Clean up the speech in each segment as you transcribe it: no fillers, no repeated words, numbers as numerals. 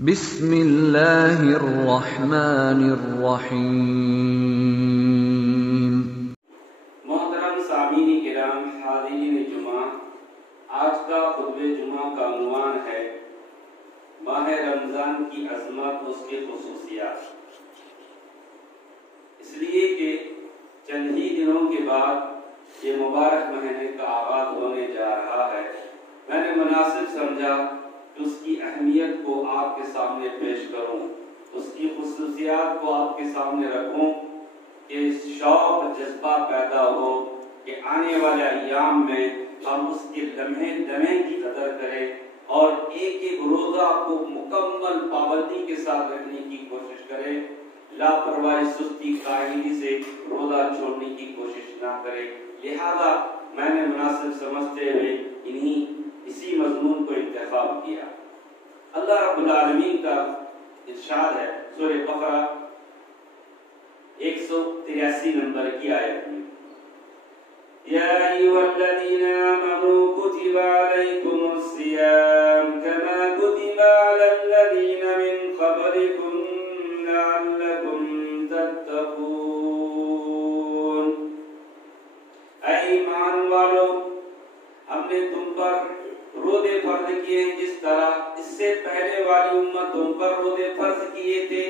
बिस्मिल्लाहिर्रहमानिर्रहीम। मोहतरम सामीन किराम, हाज़िरीन जुमा, आज का खुतबे जुमा का उन्वान है माह रमज़ान की अज़मत, उसके खुसूसियात। इसलिए कि चंद ही दिनों के बाद ये मुबारक महीने का आगाज़ होने जा रहा है, मैंने मुनासिब समझा कि उसकी अहमियत को आपके सामने पेश करूं, उसकी खुसूसियात को आपके सामने रखूं कि शौक जज्बा पैदा हो कि आने वाले अय्याम में हम उसके लम्हे लम्हे की कदर करें और एक एक रोज़ा को मुकम्मल पाबंदी के साथ रखने की कोशिश करें। लापरवाही, सुस्ती, काहिली से रोज़ा छोड़ने की कोशिश ना करें। लिहाजा मैंने मुनासिब समझते हुए इसी मजमून को इंतखाब किया। अल्लाह रब्बुल आलमीन का इरशाद है सूरह बकरा 183 नंबर की आयत में, या अय्युहल्लज़ीना आमनू कुतिबा अलैकुमुस्सियाम कमा कुतिबा अलल्लज़ीना मिन क़ब्लिकुम लअल्लकुम तत्तक़ून। ऐ ईमान वालो, हमने तुम पर रोज़े फर्ज किए हैं जिस तरह इससे पहले वाली उम्मतों पर रोज़े फर्ज किए थे।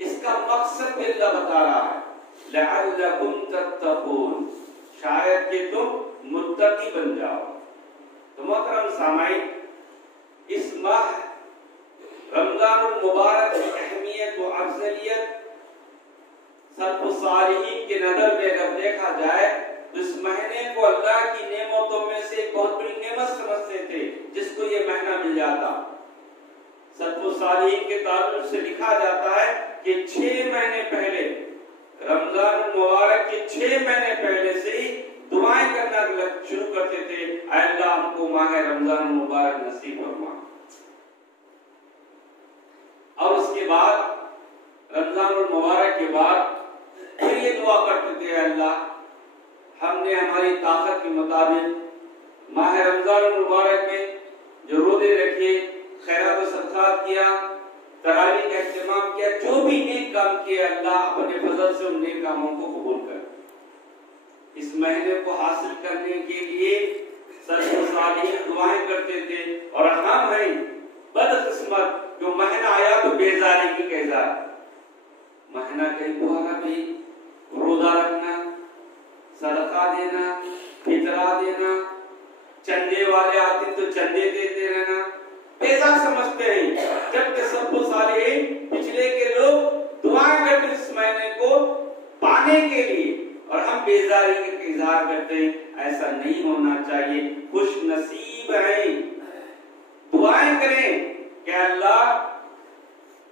इसका मकसद भी अल्लाह बता रहा है, लअल्लकुम तत्तक़ून, शायद कि तुम मुत्तकी बन जाओ। तो मोहतरम सामाईन, इस माह रमजानुल मुबारक की अहमियत व अफजलियत सल्फ़ सालिहीन के नजर में अगर देखा जाए तो इस महीने को अल्लाह की नेमतों में से एक बहुत बड़ी नेमत समझते थे जिसको ये महीना मिल जाता। सल्फ़ सालिहीन के ताल्लुक से लिखा जाता है कि 6 महीने पहले, रमजान मुबारक के 6 महीने पहले से ही दुआएं करना शुरू करते थे, अल्लाह हमको माह रमजान मुबारक नसीब फरमा। और उसके बाद रमजान मुबारक के बाद फिर ये दुआ करते थे, अल्लाह हमने हमारी ताकत के मुताबिक माह रमजान मुबारक में जो रोजे रखे, खैरात व सदक़ात किया, तरावी का इस्तेमाल किया, जो भी नेक काम किया, अल्लाह अपने फजल से उन नेक कामों को कबूल कर। इस महीने को हासिल करने के लिए सल्फ़ सालिहीन दुआएं करते थे। और हम हैं बदकिस्मत, जो महीना आया तो बेजारी की कैसा महीना, कहीं बुआरा भी रोजा रखना, सदका देना, फितरा देना, चंदे वाले आते तो चंदे देते रहना, ऐसा समझते हैं। जबकि सल्फ़ सालिहीन पिछले के लोग दुआएं करते इस महीने को पाने के लिए, और हम बेजारी का इज़हार करते हैं। ऐसा नहीं होना चाहिए। खुश नसीब हैं, दुआएं करें कि अल्लाह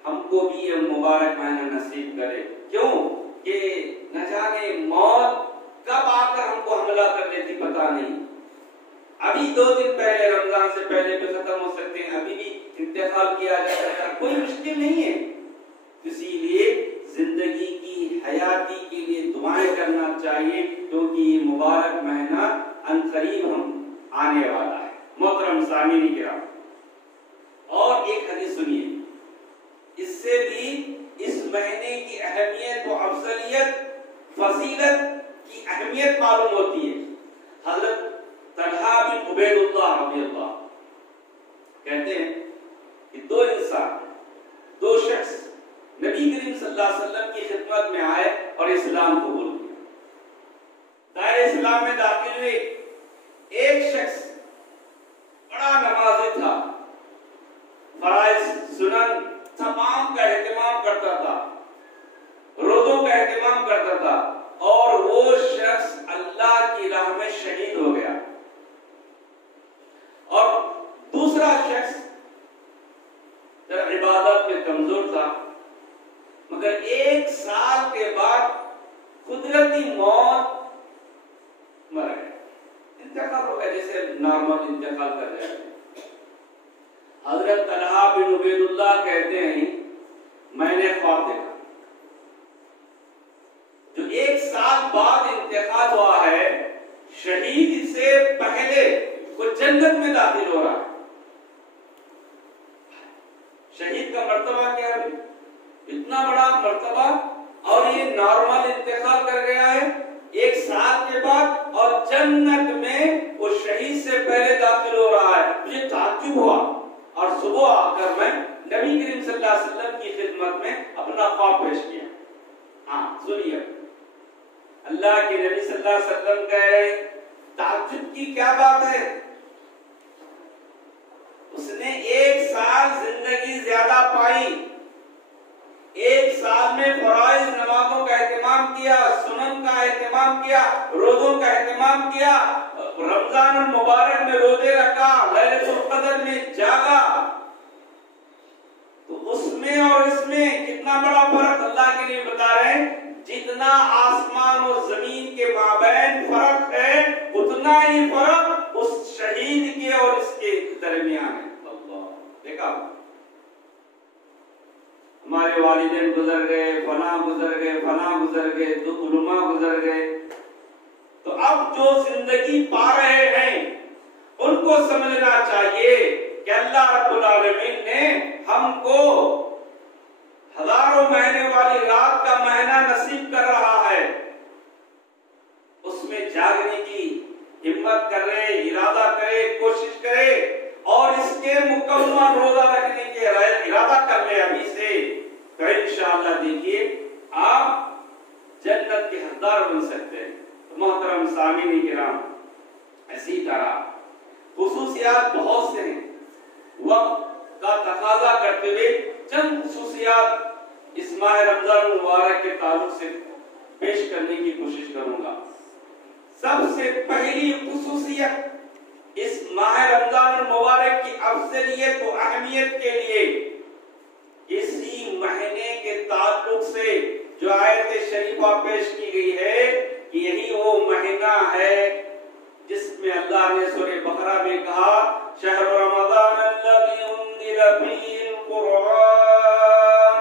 हमको भी ये मुबारक महीना नसीब करे। क्यों कि न जाने मौत कब आकर हमको हमला कर लेती पता नहीं। अभी 2 दिन पहले, रमजान से पहले भी खत्म हो सकते हैं, अभी भी इंतकाल किया जा सकता है, कोई मुश्किल नहीं है। इसीलिए जिंदगी की हयाती के लिए दुआएं करना चाहिए, क्योंकि ये मुबारक महीना अनकरीब हम आने वाला है। मोहतरम सामीन किराम, और एक हदीस सुनिए, इससे भी इस महीने की अहमियत व अफजलियत, फजीलत की अहमियत मालूम होती है। हजरत तलहा बिन उबैदुल्लाह रज़ियल्लाहु कहते हैं कि 2 शख्स नबी करीम सल्लल्लाहु अलैहि वसल्लम की खिदमत में आए और इस्लाम कबूल किया। दायरे इस्लाम में दाखिल हुए। एक शख्स बड़ा नमाज़ी था, फराइज सुनन तमाम का एहतमाम करता था, रोज़ों का एहतमाम करता था, और वो शख्स अल्लाह की राह में शहीद हो गया। और दूसरा शख्स इबादत में कमजोर था, मगर 1 साल के बाद कुदरती मौत मर गया, इंतकाल हो गया, जैसे नॉर्मल इंतकाल कर रहे हैं। हजरत तलहा बिन उबैदुल्लाह कहते हैं, मैंने ख्वाब देखा जो 1 साल बाद इंतकाल हुआ है, शहीद से पहले वो जन्नत में दाखिल हो रहा है। शहीद शहीद का मर्तबा क्या है, इतना बड़ा मर्तबा, और ये नॉर्मल इंतकाल कर गया है 1 साल के बाद, और जन्नत में वो शहीद से पहले दाखिल हो रहा है। मुझे ताज्जुब हुआ, और सुबह आकर मैं नबी करीम सल्लल्लाहु अलैहि वसल्लम की खिदमत में अपना ख्वाब पेश किया। हाँ सुनिए, अल्लाह के नबी सल्लल्लाहु अलैहि वसल्लम कह रहे हैं ताज्जुब की क्या बात है, उसने 1 साल जिंदगी ज्यादा पाई, 1 साल में फराइज नमाजों का एहतमाम किया, सुनन का एहतमाम किया, रोजों का एहतमाम किया, रमजान मुबारक में रोजे रखा, लैलतुल कदर में जागा, तो उसमें और इसमें कितना बड़ा फर्क अल्लाह के लिए बता रहे हैं। जितना आसमान और जमीन के माबैन फर्क है, उतना ही फर्क उस शहीद के और इसके दरमियान है। अल्लाह, देखा हमारे वालिदैन गुजर गए, फला गुजर गए, फला गुजर गए, दो उलमा गुजर गए, तो अब जो जिंदगी पा रहे हैं उनको समझना चाहिए कि अल्लाह रब्बुल आलमीन ने हमको हजारों महीने वाली रात का महीना नसीब कर रहा है, उसमें जागने की हिम्मत करे, इरादा करे, कोशिश करे, और इसके मुकम्मल रोजा रखने के इरादा कर ले अभी से, तो इंशाअल्लाह देखिए आप जन्नत के हकदार बन सकते हैं। तो मोहतरम सामीन किराम, इसी तरह खुसूसियात बहुत से हैं, वक्त का तकाजा करते हुए चंद खुसूसियात इस माह रमजान मुबारक के ताल्लुक से पेश करने की कोशिश करूंगा। सबसे पहली खुसूसियत इस माह रमजान मुबारक की अफजलियत और अहमियत के लिए इसी महीने के ताल्लुक से जो आयत शरीफा पेश की गई है कि यही वो महीना है जिसमें अल्लाह ने सूरह बकरा में कहा, शहर रमजान अल्लज़ी उन्ज़िला फ़ीहिल कुरआन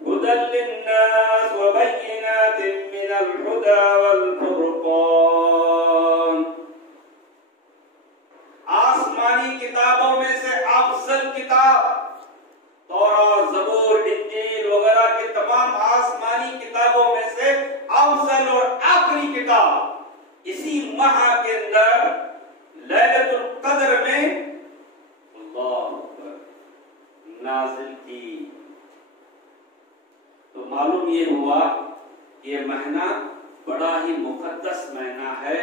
हुदल लिन्नास व बय्यिनातिन मिनल हुदा वल फुरक़ान। आसमानी किताबों में से अफजल किताब तौरात, ज़बूर, इंजील वगैरह के तमाम आसमानी किताबों में से अफजल और आखिरी किताब इसी माह के अंदर लैलतुल कद्र में अल्लाह नाज़िल की। तो मालूम ये हुआ ये महीना बड़ा ही मुकद्दस महीना है,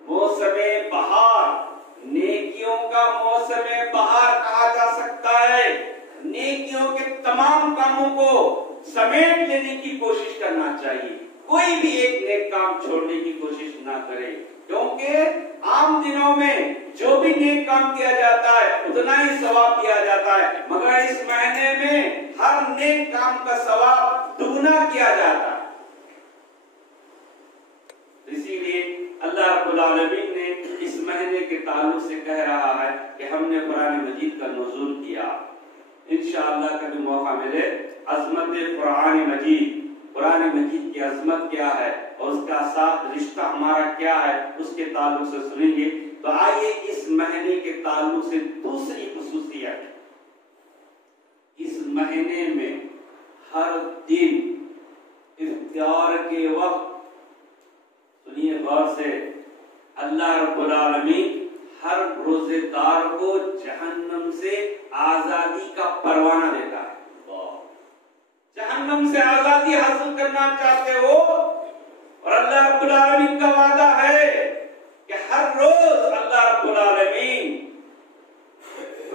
मौसमे बहार, नेकियों का मौसमे बहार कहा जा सकता है। नेकियों के तमाम कामों को समेट लेने की कोशिश करना चाहिए, कोई भी एक नेक काम छोड़ने की कोशिश ना करे, क्योंकि आम दिनों में जो भी नेक काम किया जाता है उतना ही सवाब किया जाता है, मगर इस महीने में हर नेक काम का सवाब दुगना किया जाता है। इसीलिए अल्लाह रब्बुल आलमीन ने इस महीने के ताल्लुक से कह रहा है कि हमने कुरान मजीद का नुज़ूल किया। इंशाअल्लाह कभी मौका मिले अज़मत कुरान मजीद, कुरान मजीद की अजमत क्या है और उसका साथ रिश्ता हमारा क्या है उसके ताल्लुक से सुनेंगे। तो आइए इस महीने के ताल्लुक से दूसरी खुसूसियत, इस महीने में हर दिन इफ्तार के वक्त, सुनिए गौर से, अल्लाह रब्बुल आलमीन हर रोजेदार को जहन्नम से आजादी का परवाना देता है। जहन्नम से आजादी हासिल करना चाहते हो, और अल्लाह रब्बुल आलमीन का वादा है कि हर रोज अल्लाह रब्बुल आलमीन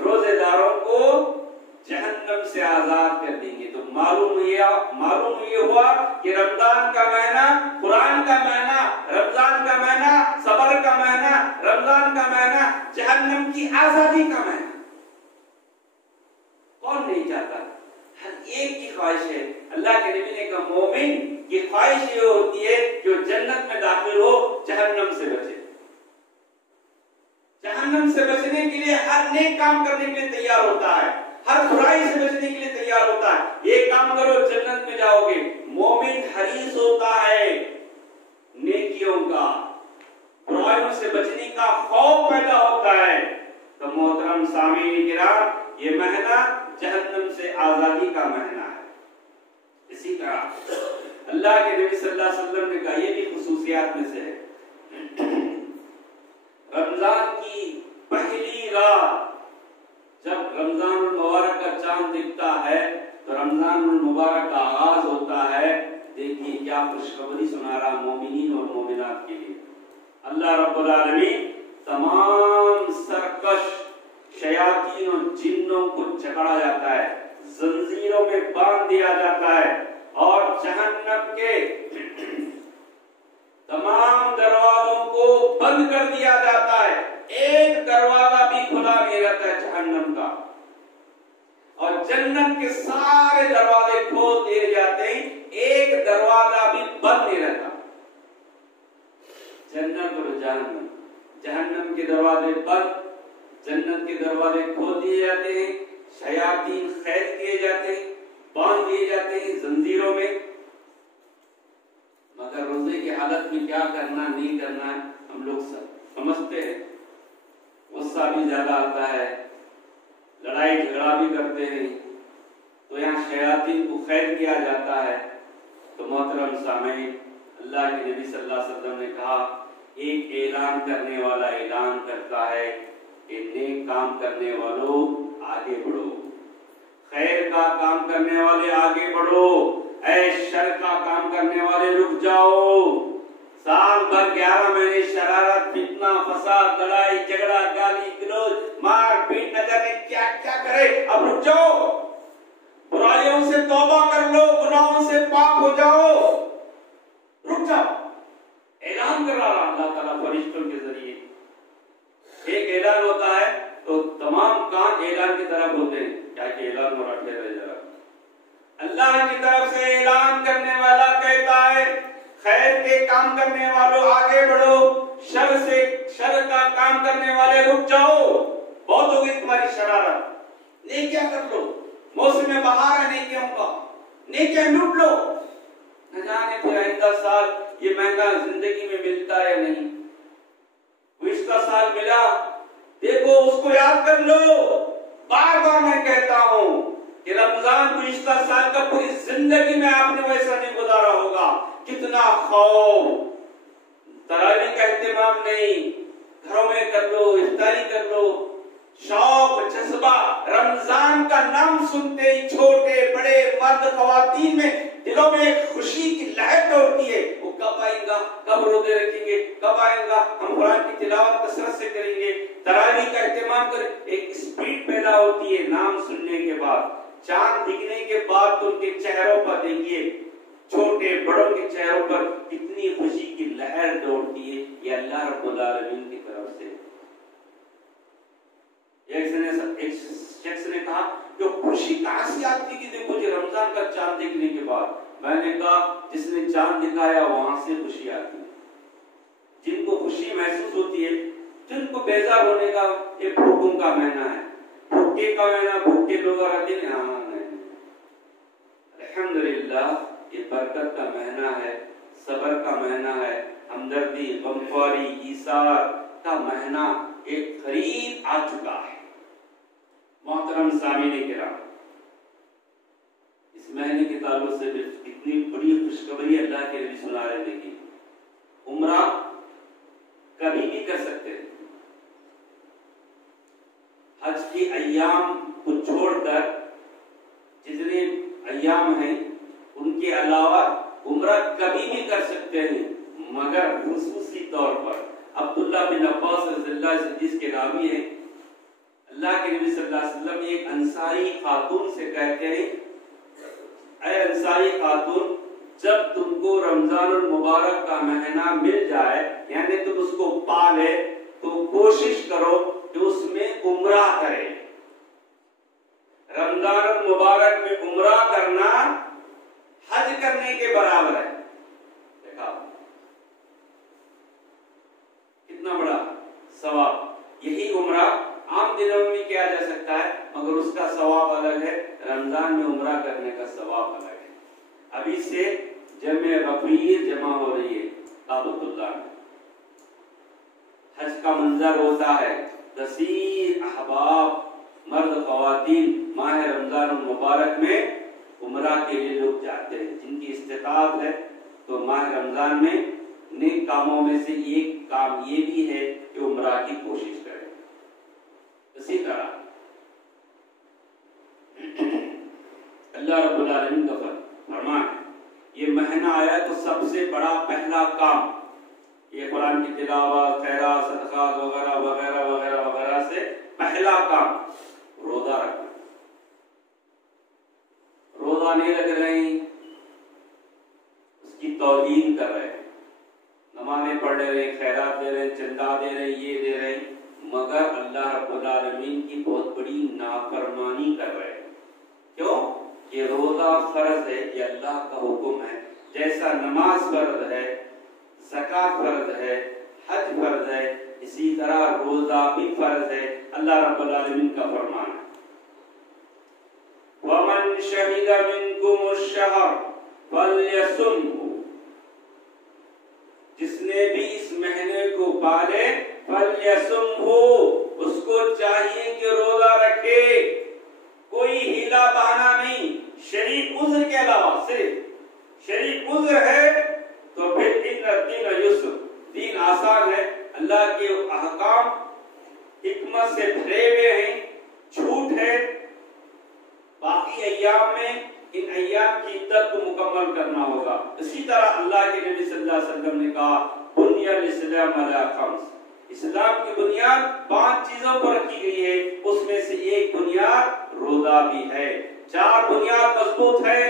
रोजेदारों को जहन्नम से आजाद कर देंगे। तो मालूम ये हुआ कि रमजान का महीना, कुरान का महीना, रमजान का महीना, सबर का महीना, रमजान का महीना, जहन्नम की आजादी का महीना। कौन नहीं चाहता? हर एक की ख्वाहिश है। अल्लाह के नबी ने कहा मोमिन की ख्वाहिश ये होती है कि वो जन्नत में दाखिल हो, जहन्नम से बचे। जहन्नम से बचने के लिए हर नेक काम करने के लिए तैयार होता है, हर बुराई से बचने के लिए तैयार होता है। ये काम करो जन्नत में जाओगे। मोमिन हरीस होता है नेकियों का, बुराइयों से बचने का खौफ पैदा होता है। तो मोहतरम मोहतरम सामीन किराम, ये महीना जहन्नम से आजादी का महीना है। इसी तरह अल्लाह के नबी सल्लल्लाहु अलैहि वसल्लम ने कहा, ये भी खुसूसियात में से है, रमजान की पहली रात जब रमजान मुबारक का चांद दिखता है तो रमजान मुबारक का आगाज होता है। देखिए क्या खुशखबरी सुना रहा मोमिनीन और मोमिनात के लिए। अल्लाह रब्बुल आलमीन तमाम सरकश शयातीन और जिन्नों को जकड़ा जाता है, जंजीरों में बांध दिया जाता है और जहन्नम के तमाम दरवाजों को बंद कर दिया जाता है। एक दरवाजा भी खुला नहीं रहता है जहन्नम का, और जन्नत के सारे दरवाजे खोल दिए जाते हैं, एक दरवाजा भी बंद नहीं रहता। जन्नत और जहन्नम, जहन्नम के दरवाजे बंद, जन्नत के दरवाजे खोल दिए जाते हैं, शयातीन कैद किए जाते हैं, बांध दिए जाते हैं जंजीरों में। मगर रोजे की हालत में क्या करना नहीं करना है हम लोग सब समझते हैं। गुस्सा भी ज्यादा आता है, लड़ाई झगड़ा भी करते हैं, तो यहाँ शयातीन को कैद किया जाता है। तो मोहतरम सामीन, अल्लाह के नबी सल्लल्लाहु अलैहि वसल्लम ने कहा, एक ऐलान करने वाला ऐलान करता है कि नेक काम करने वालों आगे बढ़ो, खैर का काम करने वाले आगे बढ़ो, ऐ शर का काम करने वाले रुक जाओ। साल भर 11 महीने शरारत, फितना, फसाद, लड़ाई झगड़ा, गाली गलौज, मार पीट न जाने क्या क्या करे, अब रुक जाओ, बुराइयों से तौबा कर लो, गुनाहों से पाक हो जाओ, रुक जाओ। ऐलान कर रहा अल्लाह ताला फरिश्तों के जरिए। एक ऐलान होता है तो तमाम कान ऐलान की तरफ होते हैं, क्या कि ऐलान हो रहा है जरा। अल्लाह की तरफ से ऐलान करने वाला कहता है, खैर के काम करने वालों आगे बढ़ो, शर से शर का काम करने वाले रुक जाओ। बहुत हो गई तुम्हारी शरारत, नेकियां कर लो, मौसम बहार है नेकियों का, नेकियां लूट लो। न जाने फिर आइंदा साल ये महंगा जिंदगी में मिलता है या नहीं। पिछला साल मिला, देखो उसको याद कर लो। बार बार मैं कहता हूँ कि रमजान पिछला साल का पूरी जिंदगी में आपने वैसा नहीं गुजारा होगा। कितना खौफ, तरावी का एहतमाम नहीं, घरों में कर लो, इफ्तारी कर लो, शौक जज्बा, रमजान का नाम सुनते ही छोटे बड़े मर्द खवातीन में दिलों में एक खुशी की लहर दौड़ती है। वो कब आएगा, कब रोजे रखेंगे, कब आएगा, हम कुरान की तिलावत कसरत से करेंगे, तरावी का एहतमाम करें। एक स्पीड पैदा होती है नाम सुनने के बाद, चांद दिखने के बाद तो उनके चेहरों पर देखिए, छोटे बड़ों के चेहरों पर कितनी खुशी की लहर दौड़ती है। ये अल्लाह रब्बुल आलमीन की तरफ से। एक शख्स ने कहा जो खुशी कहां से आती कि देखो जी रमजान का चांद देखने के बाद। मैंने कहा जिसने चांद दिखाया वहां से खुशी आती है। जिनको खुशी महसूस होती है, जिनको बेजार होने का एक भूखों का महीना है, भूखे का महीना, भूखे लोग रहते हैं। अल्हम्दुलिल्लाह ये बरकत का महीना है, सबर का महीना है, हमदर्दी, गमख्वारी, ईसार का महीना एक करीब आ चुका है। मोहतरम सामीन किराम, इस महीने के ताल्लुक से इतनी बड़ी खुशखबरी अल्लाह के नबी सुना रहे थे कि उम्रा कभी भी कर सकते हैं। हज के अय्याम को छोड़कर जितने अय्याम हैं उनके अलावा उम्रा कभी भी कर सकते हैं, मगर खुसूसी तौर पर। अब्दुल्लाह बिन अब्बास रज़ियल्लाहु अन्हु हदीस के रावी हैं, अल्लाह के नबी सल्लल्लाहु अलैहि वसल्लम एक अंसारी खातून से कहते हैं, ऐ अंसारी खातून, जब तुमको रमजानुल मुबारक का महीना मिल जाए, यानी तुम उसको पाले, तो कोशिश करो कि उसमें उम्रा करे। रमजानुल मुबारक में उम्रा करना हज करने के बराबर है। देखा कितना बड़ा सवाब। यही उम्रा आम दिनों में किया जा सकता है, मगर उसका सवाब अलग है, रमजान में उम्रा करने का सवाब अलग है। अभी से जमे गफीर जमा हो रही है काबतुल्लाह में, हज का मंजर होता है, तसीर अहबाब मर्द ख़वातीन माह रमज़ान मुबारक में उम्रा के लिए लोग जाते हैं। जिनकी इस्तिताअत है तो माह रमज़ान में नेक कामों में से एक काम ये भी है कि उम्रा की कोशिश करें। इसी तरह अल्लाह रब्बुल आलमीन का फरमान है, ये महीना आया तो सबसे बड़ा पहला काम ये कुरान की तिलावत, खैरात, सदक़ात वगैरह वगैरह वगैरह वगैरह से पहला काम रोजा रखना। रोजा नहीं रख रहे हैं, उसकी तौहीन कर रहे हैं, नमाज़ें पढ़ रहे हैं, खैरात दे रहे हैं, चंदा दे रहे हैं, ये दे रहे हैं, मगर अल्लाह रब्बुल आलमीन की बहुत बड़ी नाफरमानी कर रहे हैं। क्यों? कि रोजा फर्ज है, ये अल्लाह का हुक्म है। जैसा नमाज फर्ज है, ज़कात फर्ज है, हज फर्ज है, इसी तरह रोजा भी फर्ज है। अल्लाह रब्बुल आलमीन का फरमान है, वमन शहिद मिनकुमुश-शहर फल्यसुमहु, जिसने भी इस महीने को पाले फल्यसुमहु, उसको चाहिए कि रोजा रखे। कोई हीला बहाना नहीं, शरीफ उज़्र के अलावा। सिर्फ शरीफ उज़्र है तो फिर दीन युस्र, दीन आसान है। अल्लाह के अहकाम हिकमत से भरे हुए हैं, छूट है। बाकी अय्याम में इन अय्याम की इद्दत को मुकम्मल करना होगा। इसी तरह अल्लाह के नबी सल्लल्लाहु अलैहि वसल्लम ने कहा, बुनियल इस्लाम अला खम्स, इस्लाम की बुनियाद 5 चीजों पर रखी गई है, उसमें से एक बुनियाद रोजा भी है। 4 बुनियाद मजबूत है,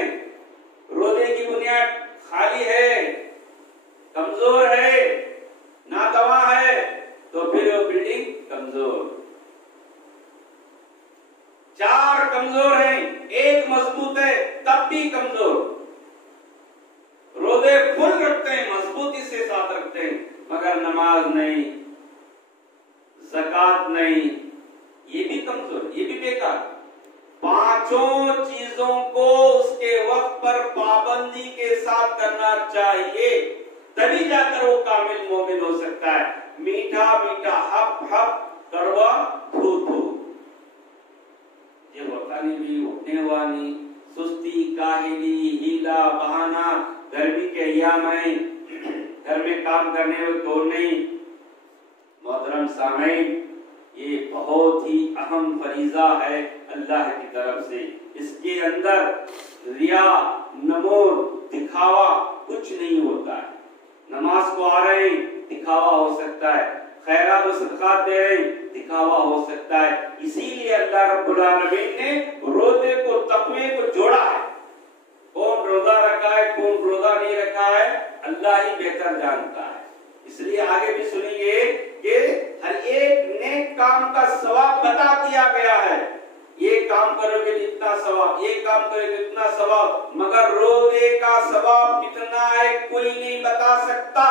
रोजे की बुनियाद खाली है, कमजोर है, नादवा है, तो फिर वो बिल्डिंग कमजोर। 4 कमजोर हैं, एक मजबूत है तब भी कमजोर। रोजे फुल रखते हैं, मजबूती से साथ रखते हैं, मगर नमाज नहीं, ज़कात नहीं, ये भी कमजोर, ये भी बेकार। 5 चीजों को उसके वक्त पर पाबंदी के साथ करना चाहिए, तभी जाकर वो कामिल मोमिन हो सकता है। मीठा मीठा, हप हप, कड़वा थू थू, ये होता नहीं भी, उठने हुआ नहीं, सुस्ती, काहिली, हीला बहाना, गर्मी के अय्याम है, घर में काम करने को नहीं। मोहतरम सामीन, ये बहुत ही अहम फरीजा है अल्लाह की तरफ से। इसके अंदर रिया, नमूर, दिखावा कुछ नहीं होता है। नमाज को आ रहे हैं, दिखावा हो सकता है, खैरात और सदक़ात दे रहे हैं, दिखावा हो सकता है। इसीलिए अल्लाह रब्बुल आलमीन ने रोजे को, तक़वे को जोड़ा है। कौन रोजा रखा है, कौन रोजा नहीं रखा है, अल्लाह ही बेहतर जानता है। इसलिए आगे भी सुनिए कि हर एक नेक काम का सवाब बता दिया गया है। ये काम करोगे इतना सवाब, ये काम करोगे इतना सवाब, मगर रोजे का सवाब कितना है कोई नहीं बता सकता।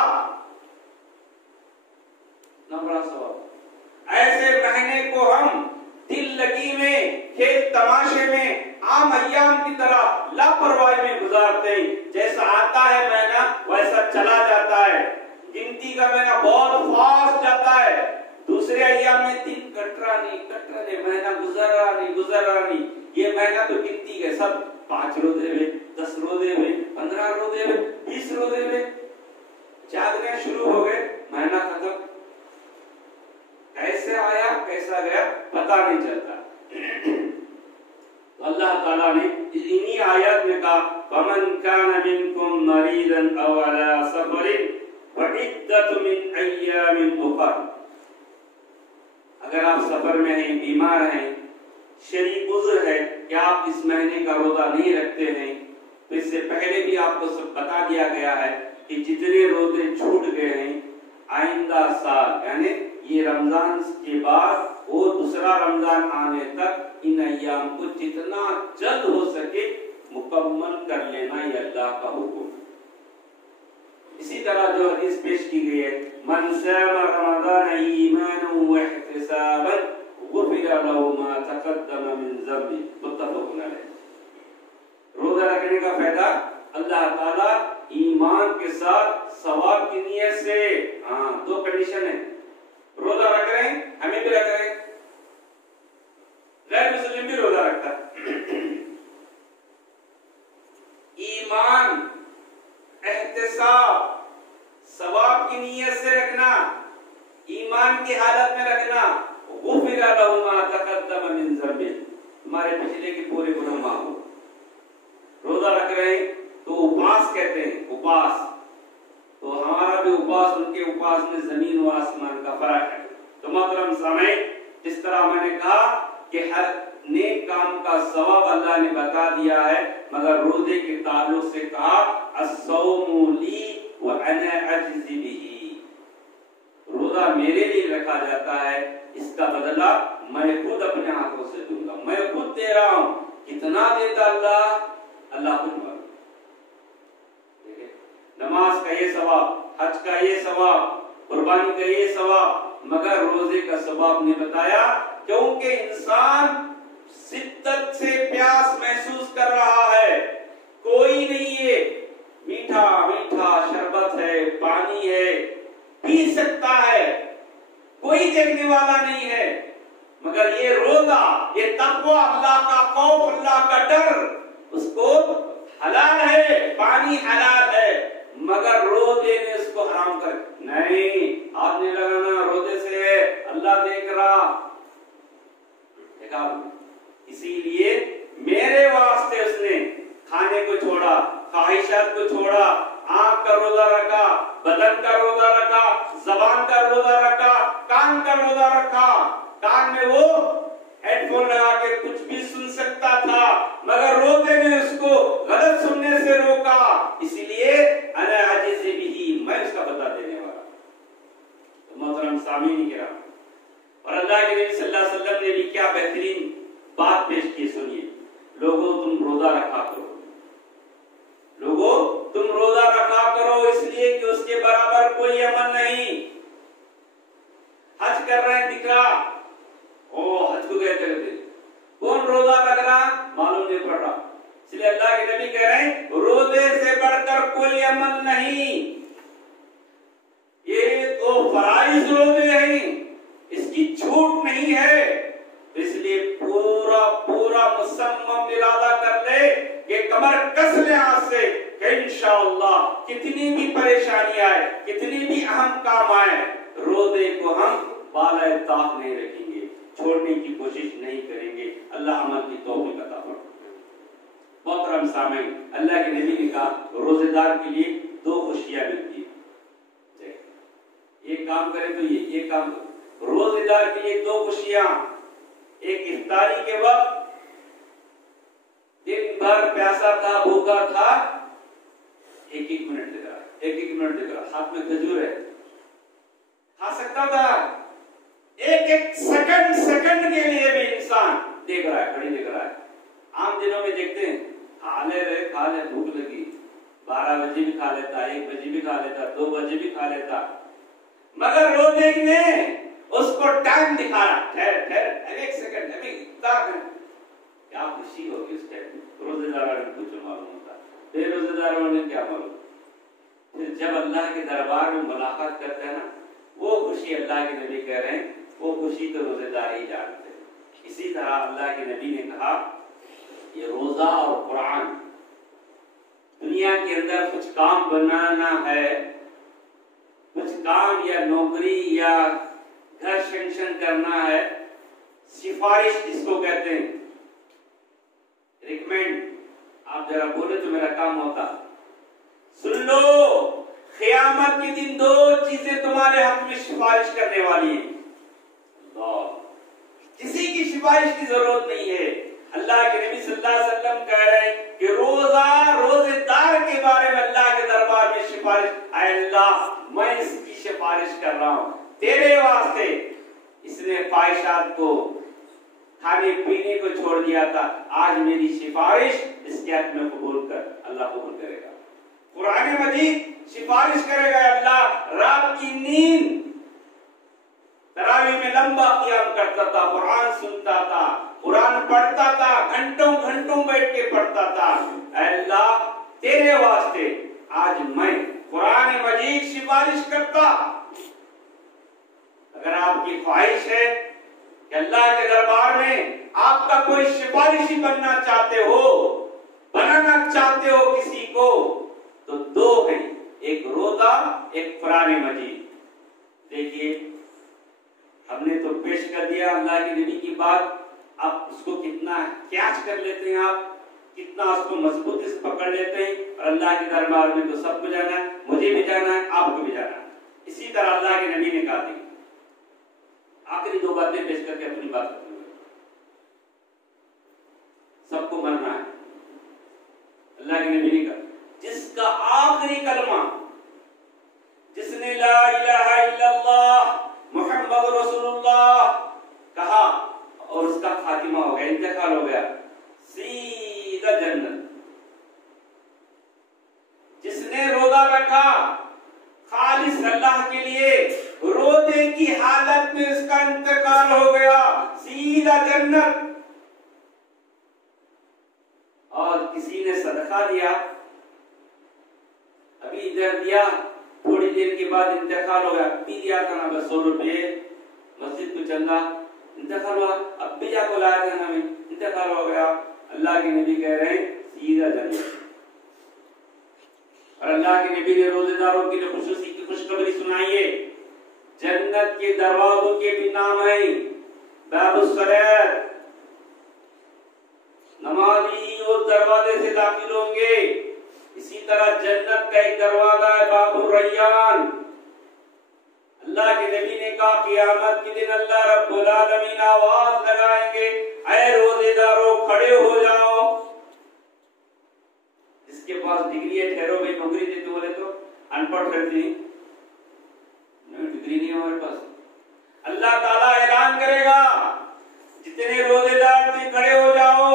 ना बड़ा सवाब। ऐसे महीने को हम दिल लगी में, खेल तमाशे में, आम अय्याम की तरह लापरवाही में गुजारते हैं। जैसा आता है महीना वैसा चला जाता है। गिनती का महीना बहुत फास्ट जाता है, दूसरे अय्याम में दिन कट रहा नहीं, महीना गुजर रहा नहीं। ये महीना तो गिनती है, सब 5 रोजे हुए, 10 रोजे हुए, 15 रोजे हुए, 20 रोजे हुए, जागने शुरू हो गए, महीना खत्म। कैसे आया कैसा गया पता नहीं चलता। तो अल्लाह ताला ने इन्हीं आयत में कहा, फमन कान मिनकुम मरीदन अव अला सफरिन फइद्दतु मिन अय्यामिन उखर। अगर आप सफर में हैं, बीमार हैं, शरीक उज़्र है कि आप इस महीने का रोजा नहीं रखते हैं, तो इससे पहले भी आपको सब बता दिया गया है कि जितने रोजे छूट गए हैं, आइंदा साल यानी ये रमजान के बाद वो दूसरा रमजान आने तक इन अय्याम को जितना जल्द हो सके मुकम्मल कर लेना, ये अल्लाह का हुक्म। इसी तरह जो हदीस पेश की गई है, मन साम रमज़ान ईमानन व इहतिसाबन गुफिरा लहु मा तक़द्दम मिन ज़म्बि, मुत्तफ़क़ुन अलैह। रोजा रखने का फायदा, अल्लाह ताला ईमान के साथ सवाब की नियत से, 2 कंडीशन है, रोजा रख रहे हैं, हमें भी रख रहे हैं, नमाज में जमीन व आसमान का फर्क है। तो मोहतरम सामईन, जिस तरह मैंने कहा कि हर नेक काम का सवाब अल्लाह ने बता दिया है, मगर रोजे के ताल्लुक से कहा अस्सौमु ली व अना अजज़ी बिही, रोजा मेरे लिए रखा जाता है, इसका बदला मैं खुद अपने हाथों से दूंगा, मैं खुद दे रहा हूं। कितना देता अल्लाह, अल्लाह खुद मालूम। नमाज का ये सवाब, हज का ये सवाब, कुर्बानी का ये सवाब, मगर रोजे का सवाब नहीं बताया, क्योंकि इंसान शिद्दत से प्यास महसूस कर रहा है। कोई नहीं है, मीठा मीठा शरबत है, पानी है, पी सकता है, कोई देखने वाला नहीं है, मगर ये रोजा, ये तक़वा, अल्लाह का खौफ, अल्लाह का डर, उसको हलाल है, पानी हलाल है, मगर रोजे ने उसको हराम कर, नहीं हाथ नहीं लगाना, रोजे से है, अल्लाह देख रहा। देखा, इसीलिए मेरे वास्ते उसने खाने को छोड़ा, ख्वाहिशात को छोड़ा, आंख का रोजा रखा, बदन का रोजा रखा, जबान का रोजा रखा, कान का रोजा रखा। कान में वो हेडफोन लगा के कुछ भी सुन सकता था, मगर रोजे ने उसको गलत सुनने से रोका। इसीलिए अना अजीज़ी बिही, मैं उसका बदला देने वाला। तो मोहतरम सामीन किराम, और अल्लाह के नबी सल्लल्लाहु अलैहि वसल्लम ने भी क्या बेहतरीन बात पेश की, सुनिए। लोगों तुम रोजा रखा करो, लोगों तुम रोजा रखा करो, इसलिए कि उसके बराबर कोई अमल नहीं। हज कर रहे हैं, दिख रहा, ओ हज को गए थे, कौन रोजा रख रहा मालूम नहीं पड़ रहा। इसलिए अल्लाह के नबी कह रहे हैं रोजे से बढ़कर कोई अमल नहीं। ये तो फराइज रोजे हैं, इसकी छूट नहीं है। इसलिए पूरा पूरा मुसम्मम इरादा कर ले कि कमर कस ले आज से, इंशाअल्लाह कितनी भी परेशानी आए, कितनी भी अहम काम आए, रोजे को हम बाला ताक नहीं रखेंगे, छोड़ने की कोशिश नहीं करेंगे। अल्लाह अमल की तौफीक अता फरमाए। मोहतरम सामईन, अल्लाह के नबी ने कहा रोजेदार के लिए दो खुशियां मिलती है, एक काम करे तो ये काम, रोजेदार के लिए दो खुशियां, एक इफ्तारी के वक्त दिन भर प्यासा था, भूखा था, एक मिनट दिख रहा है, एक मिनट दिख रहा, हाथ में खजूर है, खा सकता था। एक सेकंड के लिए भी इंसान देख रहा है, घड़ी देख रहा है। आम दिनों में देखते हैं, खा ले, भूख लगी, 12 बजे भी खा लेता, 1 बजे भी खा लेता, 2 बजे भी खा लेता, मगर रोजे में उसको टाइम दिखा रहा, ठहर 1 सेकंड, अभी क्या खुशी होगी उस टाइम। रोजेदारों ने कुछ मालूम होता, बेरोजेदारों ने क्या मालूम। फिर जब अल्लाह के दरबार में मुलाकात करते हैं ना, वो खुशी अल्लाह के नबी कह रहे हैं, वो खुशी तो रोजेदार ही जानते हैं। इसी तरह अल्लाह के नबी ने कहा ये रोजा और कुरान, दुनिया के अंदर कुछ काम बनाना है, कुछ काम या नौकरी या घर सेंक्शन करना है, सिफारिश जिसको कहते हैं, रिकमेंड, आप जरा बोले तो मेरा काम होता। सुन लो, क़यामत के दिन 2 चीजें तुम्हारे हक में सिफारिश करने वाली हैं। किसी की सिफारिश की जरूरत नहीं है। अल्लाह के नबी सल्लल्लाहु अलैहि वसल्लम कह रहे हैं कि रोजेदार के बारे में अल्लाह के दरबार में सिफारिश, अल्लाह मैं इसकी सिफारिश कर रहा हूं तेरे वास्ते, इसने ख्वाहिशात को, खाने पीने को छोड़ दिया था, आज मेरी सिफारिश इसके हक में कबूल कर, अल्लाह कबूल करेगा। कुरान मजीद सिफारिश करेगा, अल्लाह रात की नींद, तरावी में लंबा क़ियाम करता था, कुरान सुनता था, कुरान पढ़ता था, घंटों घंटों बैठ के पढ़ता था, अल्लाह तेरे वास्ते आज मैं कुरान मजीद सिफारिश करता। अगर आपकी ख्वाहिश है कि अल्लाह के दरबार में आपका कोई सिफारिशी बनना चाहते हो, बनाना चाहते हो किसी को, तो 2 हैं, एक रोजा, एक कुरान मजीद। देखिए हमने तो पेश कर दिया अल्लाह के नबी की बात, आप उसको कितना कैच कर लेते हैं, आप कितना उसको मजबूती से पकड़ लेते हैं। और अल्लाह के दरबार में तो सबको जाना है, मुझे भी जाना है, आपको भी जाना है। इसी तरह अल्लाह के नबी ने कहा थी। आखिरी दो बातें पेश करके अपनी बात करते हुए, सबको मरना है। अल्लाह के नबी ने कहा जिसका आखिरी कलमा, जिसने ला इलाहा इल्लल्लाह मुहम्मद रसूलुल्लाह कहा और उसका खातिमा हो गया, इंतकाल हो गया, सीधा जन्नत। जिसने रोजा रखा खालिस अल्लाह के लिए, रोजे की हालत में उसका इंतकाल हो गया, सीधा जन्नत। और किसी ने सदका दिया, अभी इधर दिया, थोड़ी देर के बाद इंतकाल हो गया, अभी दिया था ना बस 100 रुपये मस्जिद को चंदा, इंतकाल हुआ, अब भी जाको लाया था ना हमें, इंतकाल हो गया। अल्लाह के नबी कह रहे हैं सीधा जन्नत। और अल्लाह के नबी ने रोजेदारों के लिए खुशखबरी सुनाई है। जन्नत के दरवाजों के भी नाम है बाबुस सलात, नमाजी उस दरवाजे से दाखिल होंगे। इसी तरह जन्नत का एक दरवाजा है बाबुर रैयान। अल्लाह के नबी ने कहा क़यामत के दिन अल्लाह रब्बुल आलमीन आवाज लगाएंगे, ऐ रोजेदारों खड़े हो जाओ। जिसके पास डिग्री है, ठहरो भाई नौकरी देते बोले तो अनपढ़ करते नहीं, डिग्री नहीं है हमारे पास। अल्लाह ताला ऐलान करेगा जितने रोजेदार थे खड़े हो जाओ,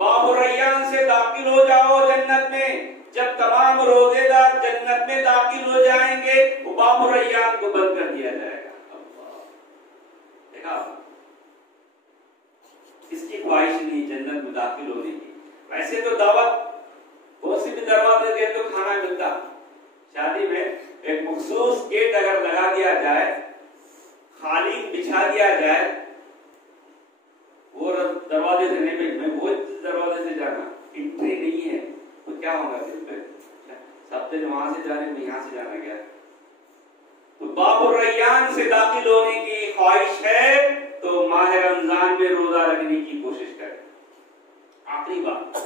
बाबुर रैयान से दाखिल हो जाओ जन्नत में। जब तमाम रोजेदार जन्नत में दाखिल हो जाएंगे, वो बाबुर रैयान को बंद कर दिया जाएगा। देखा, इसकी ख्वाहिश नहीं जन्नत में दाखिल होने की। वैसे तो दावत बहुत सी भी दरवाजे दे तो खाना मिलता। शादी में एक मखसूस गेट अगर लगा दिया जाए, खाली बिछा दिया जाए, वो दरवाजे से नहीं भेज, मैं वो दरवाजे से जाना, एंट्री नहीं है तो क्या होगा फिर? सब दिन वहां से जाने में यहाँ से जाना क्या? तो बाबुर रैयान से दाखिल होने की ख्वाहिश है तो माह रमजान में रोजा रखने की कोशिश करें। आखिरी बात,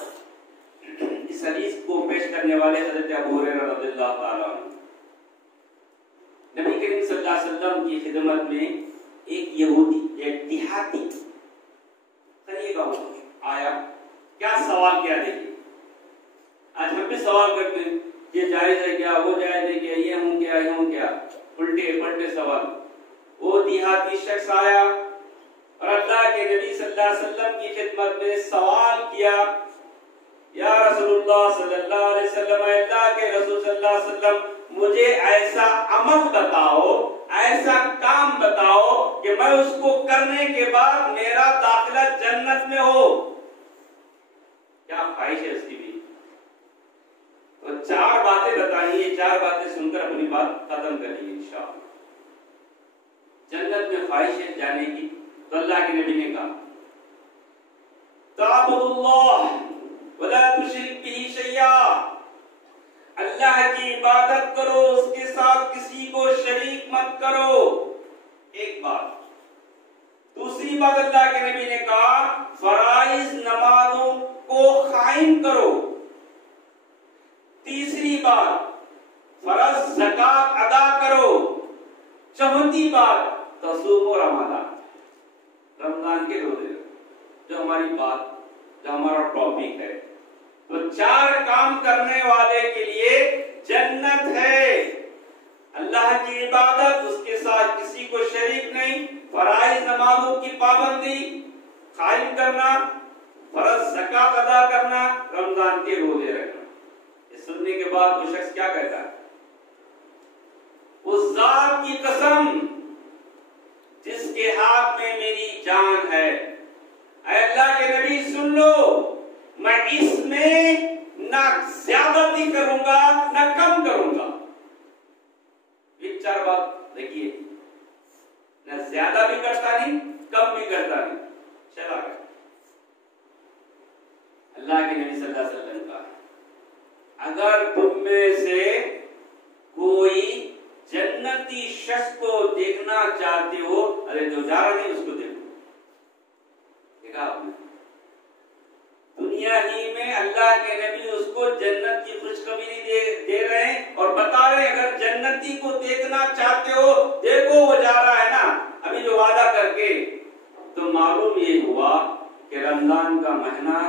इस हदीस को पेश करने वाले हज़रत अबू हुरैरा रज़ियल्लाहु ताला अन्हु, नबी करीम सल्लल्लाहु अलैहि वसल्लम की खिदमत में एक यहूदी, एक देहाती तरीका आया। क्या सवाल किया? देखिए, आज हम भी सवाल करते हैं, ये जायज है क्या, वो जायज है क्या, ये हूं क्या, ये हूं क्या, उल्टे पलटे सवाल। वो देहाती शख्स आया और अल्लाह के नबी सल्लल्लाहु अलैहि वसल्लम की खिदमत में सवाल किया, या रसूलुल्लाह सल्लल्लाहु अलैहि वसल्लम, अल्लाह के रसूल सल्लल्लाहु अलैहि वसल्लम, मुझे ऐसा अमल बताओ, ऐसा काम बताओ कि मैं उसको करने के बाद मेरा दाखिला जन्नत में हो। क्या ख्वाहिश है उसकी भी? तो 4 बातें बताइए, 4 बातें सुनकर अपनी बात खत्म करिए इंशाअल्लाह। जन्नत में ख्वाहिश है जाने की, तो अल्लाह के नबी ने कहा ताबुदुल्लाह वला तुशरिक बिही शैया, अल्लाह की इबादत करो, उसके साथ किसी को शरीक मत करो। एक बात। दूसरी बात अल्लाह के नबी ने कहा फराइज नमाजों को कायम करो। तीसरी बात फर्ज ज़कात अदा करो। चौथी बात तसूम रमजान, रमजान के रोजे, जो हमारी बात, जो हमारा टॉपिक है। तो 4 काम करने वाले के लिए जन्नत है। अल्लाह की इबादत, उसके साथ किसी को शरीक नहीं, फराइज नमाजों की पाबंदी कायम करना, फर्ज ज़कात अदा करना, रमजान के रोजे रखना। ये सुनने के बाद वो शख्स क्या कहता है? उस जात की कसम जिसके हाथ में मेरी जान है, अल्लाह के नबी सुन लो, मैं इसमें ना ज्यादती करूंगा ना कम करूंगा। ये 4 बात देखिए, ना ज्यादा भी करता नहीं, कम भी करता नहीं, चला गया। अल्लाह के नबी सल्लल्लाहु अलैहि वसल्लम का, अगर तुम में से कोई जन्नती शख्स को देखना चाहते हो, अरे जो जा रहा नहीं उसको देखो। देखा आपने, दुनिया ही में अल्लाह के नबी उसको जन्नत की खुशखबरी दे रहे हैं और बता रहे हैं, अगर जन्नत जन्नती को देखना चाहते हो, देखो वो जा रहा है ना अभी जो वादा करके। तो मालूम ये हुआ कि रमजान का महीना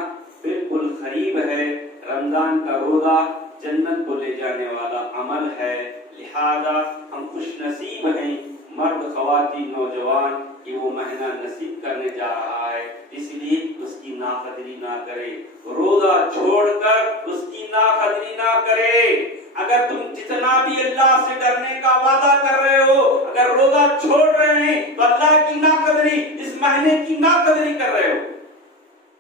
बिल्कुल करीब है, रमजान का रोजा जन्नत को ले जाने वाला अमल है। लिहाजा हम खुश नसीब हैं मर्द ख्वातीन नौजवान कि वो महीना नसीब करने जा रहा है, इसलिए उसकी नाकदरी ना करे, रोजा छोड़कर उसकी नाकदरी ना करे। अगर तुम जितना भी अल्लाह से डरने का वादा कर रहे हो, अगर रोजा छोड़ रहे हैं तो अल्लाह की नाकदरी, इस महीने की नाकदरी कर रहे हो।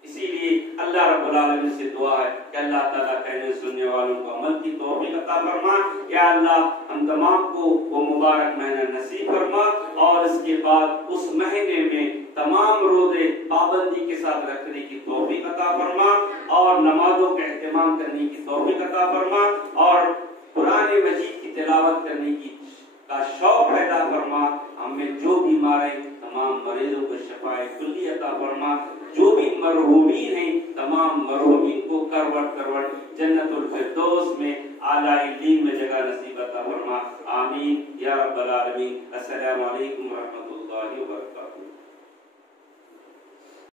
इसीलिए अल्लाह रब्बुल आलमीन से दुआ है कि अल्लाह ताला कहने सुनने वालों को अमल की तौफीक अता फरमा। या अल्लाह हम तमाम को वो मुबारक महीना नसीब फरमा और इसके बाद उस महीने में तमाम रोजे पाबंदी के साथ रखने की तौफीक अता फरमा और नमाजों का एहतमाम करने की तौफीक अता फरमा और कुरान मजीद की तिलावत करने की का शौक पैदा फरमा। हमें जो बीमारी तमाम मरीजों को शफाए कुल्ली अता फरमा, जो भी मरहूमीन हैं तमाम मरहूमीन को करवट करवट जन्नतुल फिरदौस में आला इल्लीन में जगह नसीब अता फरमा। आमीन या रब्बल आलमीन। अस्सलामु अलैकुम व रहमतुल्लाहि व बरकातहू।